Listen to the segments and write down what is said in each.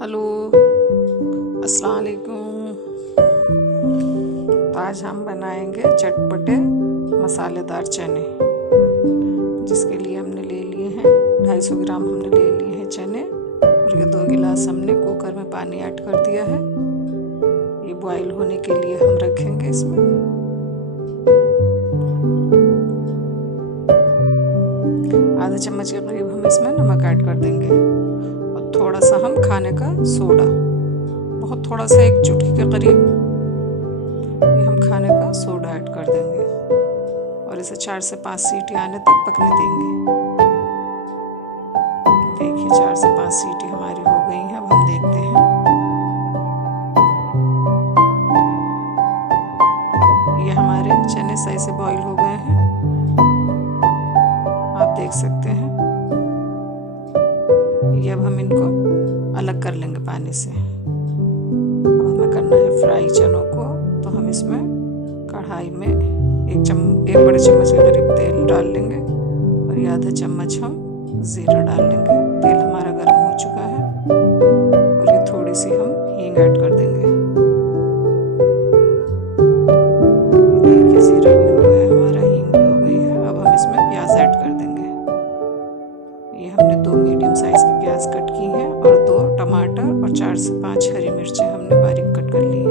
Hello, अस्सलाम वालेकुम। तो आज हम बनाएंगे चटपटे मसालेदार चने, जिसके लिए हमने ले लिए हैं 250 ग्राम हमने ले लिए हैं चने, और ये 2 गिलास हमने कुकर में पानी ऐड कर दिया है। ये बॉईल होने के लिए हम रखेंगे इसमें। आधा चम्मच के करीब हम इसमें नमक ऐड कर देंगे, और थोड़ा सा हम खाने का सोडा, बहुत थोड़ा सा, 1 चुटकी के करीब ये हम खाने का सोडा ऐड कर देंगे, और इसे 4 से 5 सीटी आने तक पकने देंगे। देखिए 4 से 5 सीटी हमारी हो गई हैं। अब हम देखते हैं। ये हमारे चने सही से बॉईल हो गए हैं, आप देख सकते हैं। ये अब हम इनको अलग कर लेंगे पानी से। अब हमें करना है फ्राई चनों को, तो हम इसमें कढ़ाई में 1 बड़े चम्मच के करीब तेल डाल लेंगे, और ये आधा चम्मच हम ज़ीरा डाल लेंगे। तेल हमारा गर्म हो चुका है, और ये थोड़ी सी हम हींग ऐड कर देंगे। देखिए ज़ीरा भी हो गया है हमारा, हींग भी हो गई है। अब हम इसमें प्याज ऐड कर देंगे। ये हमने 2 मीडियम साइज़ की प्याज कट की हैं, और 2 टमाटर और 4 से 5 हरी मिर्चें हमने बारीक कट कर ली हैं।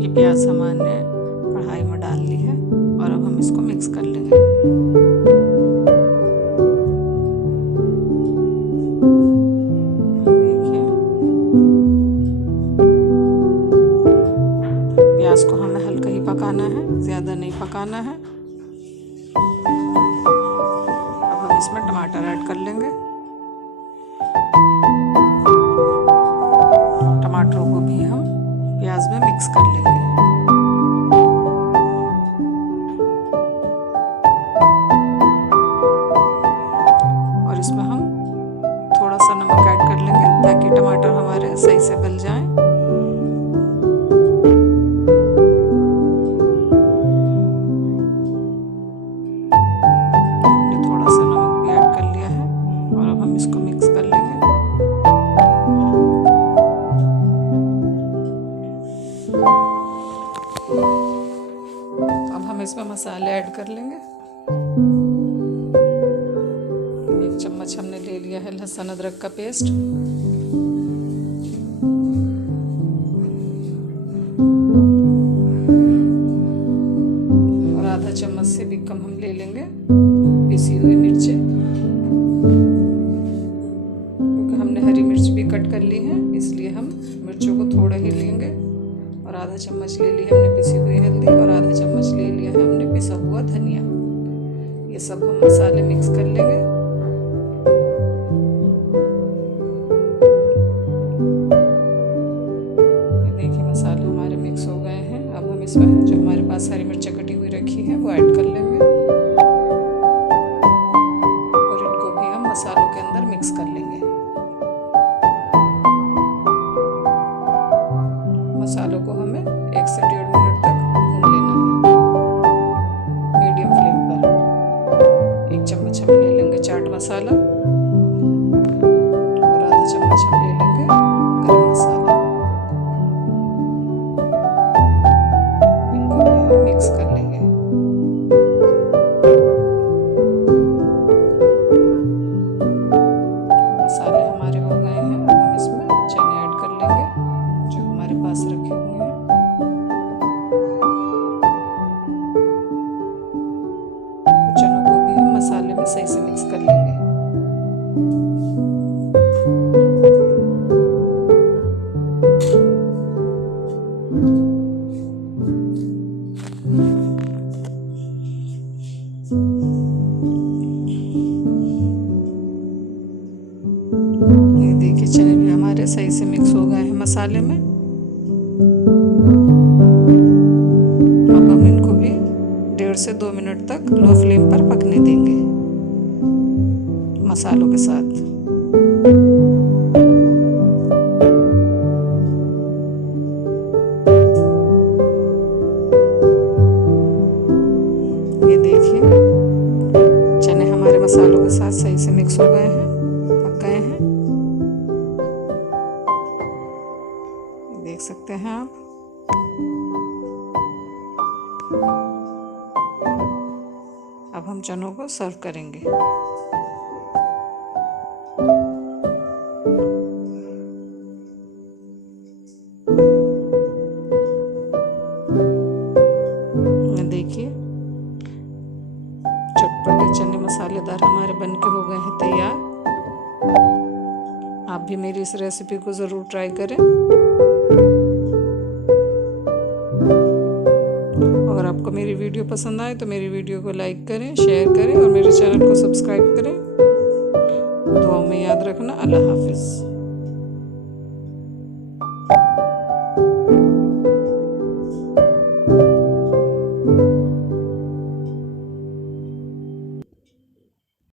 ये प्याज हमने कढ़ाई में डाल ली है, और अब हम इसको मिक्स कर लेंगे। देखिए प्याज को हमें हल्का ही पकाना है, ज़्यादा नहीं पकाना है। अब हम इसमें टमाटर ऐड कर लेंगे। टमाटरों को भी हम प्याज में मिक्स कर लेंगे। और इसमें हम थोड़ा सा नमक ऐड कर लेंगे, ताकि टमाटर हमारे सही से गल जाएं। हमने थोड़ा सा नमक भी ऐड कर लिया है, और अब हम इसको मिक्स कर लेंगे। अब हम इसमें मसाले ऐड कर लेंगे। 1 चम्मच हमने ले लिया है लहसुन अदरक का पेस्ट, और आधा चम्मच से भी कम हम ले लेंगे पिसी हुई मिर्चें, क्योंकि हमने हरी मिर्च भी कट कर ली है, इसलिए हम मिर्चों को थोड़ा ही लेंगे। और आधा चम्मच ले ली हमने पिसी हुई हल्दी, और आधा चम्मच ले लिया है हमने पिसा हुआ धनिया। ये सब हम मसाले मिक्स कर लेंगे। ये देखिए मसाले हमारे मिक्स हो गए हैं। अब हम इसमें जो हमारे पास हरी मिर्चें कटी हुई रखी है वो ऐड कर लेंगे, और इनको भी हम मसालों के अंदर मिक्स कर लेंगे। मसालों को हमें 1 से 1.5 मिनट तक भून लेना है, मीडियम फ्लेम पर। 1 चम्मच हम ले लेंगे चाट मसाला, और आधा चम्मच हम ले लेंगे गरम मसाला। इनको भी हम मिक्स कर लेंगे। मसाले हमारे हो गए हैं। अब हम इसमें चने ऐड कर लेंगे जो हमारे पास रखे हुए हैं। चनों को भी हम मसाले में सही से मिक्स कर लेंगे। ये देखिए चने भी हमारे सही से मिक्स हो गए हैं मसाले में। अब हम इनको भी 1.5 से 2 मिनट तक लो फ्लेम पर पकने देंगे मसालों के साथ। के साथ सही से मिक्स हो गए हैं, पक गए हैं, देख सकते हैं आप। अब हम चनों को सर्व करेंगे। देखिए चटपटे चने मसालेदार हमारे बनके हो गए हैं तैयार। आप भी मेरी इस रेसिपी को ज़रूर ट्राई करें। अगर आपको मेरी वीडियो पसंद आए तो मेरी वीडियो को लाइक करें, शेयर करें और मेरे चैनल को सब्सक्राइब करें। दुआओं में याद रखना। अल्लाह हाफिज़।